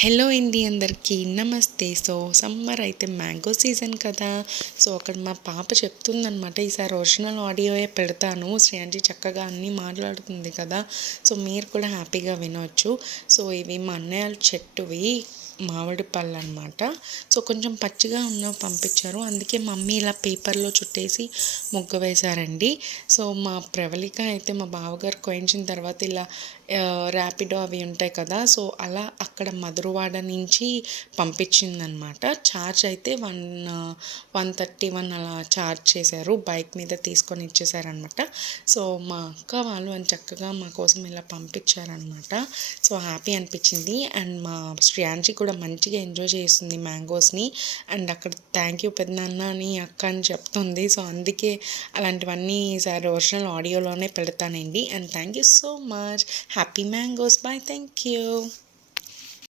Hello అండి, అందరికీ నమస్తే. సో సమ్మర్ అయితే మ్యాంగో సీజన్ కదా. సో అక్కడ మా పాప చెప్తుందనమాట, ఈసారి ఒరిజినల్ ఆడియోయే పెడతాను, శ్రేయాంజీ చక్కగా అన్నీ మాట్లాడుతుంది కదా, సో మీరు కూడా హ్యాపీగా వినొచ్చు. సో ఇవి మా అన్నయ్య చెట్టువి మామిడి పళ్ళు అనమాట. సో కొంచెం పచ్చిగా ఉన్న పంపించారు, అందుకే మమ్మీ ఇలా పేపర్లో చుట్టేసి ముగ్గు వేశారండి. సో మా ప్రవళిక అయితే మా బావగారు కోయించిన తర్వాత ఇలా ర్యాపిడో అవి ఉంటాయి కదా, సో అలా అక్కడ మధురవాడ నుంచి పంపించిందనమాట. ఛార్జ్ అయితే 131 అలా ఛార్జ్ చేశారు, బైక్ మీద తీసుకొని ఇచ్చేసారనమాట. సో మా అక్క వాళ్ళు అని చక్కగా మా కోసం ఇలా పంపించారనమాట. సో హ్యాపీ అనిపించింది. అండ్ మా శ్రేయాంజీ కూడా మంచిగా ఎంజాయ్ చేస్తుంది మ్యాంగోస్ని. అండ్ అక్కడ థ్యాంక్ యూ పెద్దనాన్న అని అక్క అని చెప్తుంది. సో అందుకే అలాంటివన్నీ ఈసారి ఒరిజినల్ ఆడియోలోనే పెడతానండి. And thank you so much. Happy mangoes. Bye. Thank you.